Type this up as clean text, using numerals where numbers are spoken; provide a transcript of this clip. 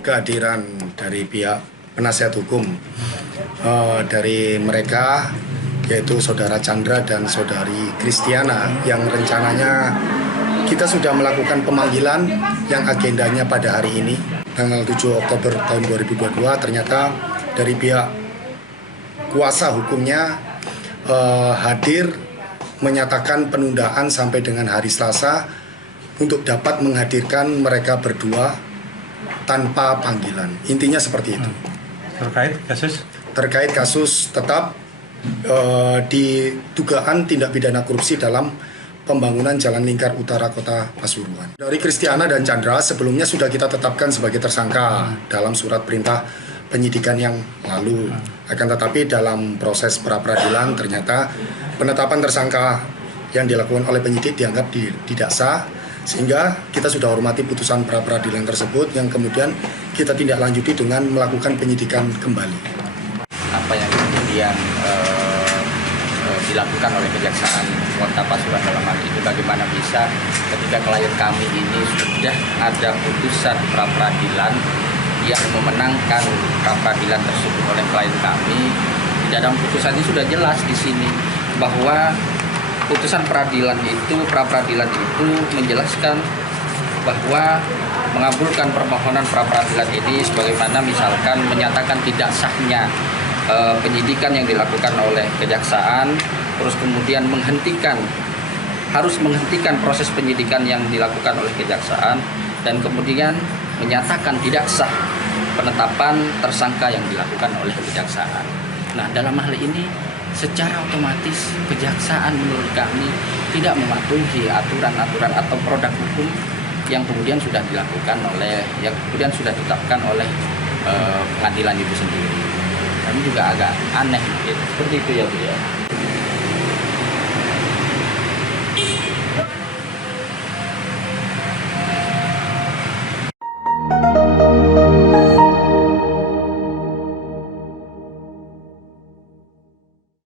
kehadiran dari pihak penasihat hukum dari mereka, yaitu Saudara Chandra dan Saudari Kristiana, yang rencananya kita sudah melakukan pemanggilan yang agendanya pada hari ini tanggal 7 Oktober tahun 2022. Ternyata dari pihak kuasa hukumnya hadir menyatakan penundaan sampai dengan hari Selasa untuk dapat menghadirkan mereka berdua tanpa panggilan. Intinya seperti itu. Terkait kasus tetap di dugaan tindak pidana korupsi dalam pembangunan Jalan Lingkar Utara Kota Pasuruan. Dari Kristiana dan Chandra sebelumnya sudah kita tetapkan sebagai tersangka dalam surat perintah penyidikan yang lalu. Akan tetapi dalam proses pra-peradilan ternyata penetapan tersangka yang dilakukan oleh penyidik dianggap tidak sah, sehingga kita sudah hormati putusan pra-peradilan tersebut yang kemudian kita tindak lanjuti dengan melakukan penyidikan kembali. Apa yang kemudian dilakukan oleh Kejaksaan Kota Pasuruan dalam hal ini, bagaimana bisa ketika klien kami ini sudah ada putusan pra-peradilan yang memenangkan pra-peradilan tersebut oleh klien kami. Di dalam putusan ini sudah jelas di sini bahwa putusan pra-peradilan itu menjelaskan bahwa mengabulkan permohonan pra-peradilan ini sebagaimana misalkan menyatakan tidak sahnya penyidikan yang dilakukan oleh kejaksaan, terus kemudian harus menghentikan proses penyidikan yang dilakukan oleh kejaksaan, dan kemudian menyatakan tidak sah penetapan tersangka yang dilakukan oleh kejaksaan. Nah, dalam hal ini secara otomatis kejaksaan menurut kami tidak mematuhi aturan-aturan atau produk hukum yang kemudian sudah dilakukan yang kemudian sudah ditetapkan oleh pengadilan itu sendiri. Kami juga agak aneh gitu. Seperti itu ya Bu ya.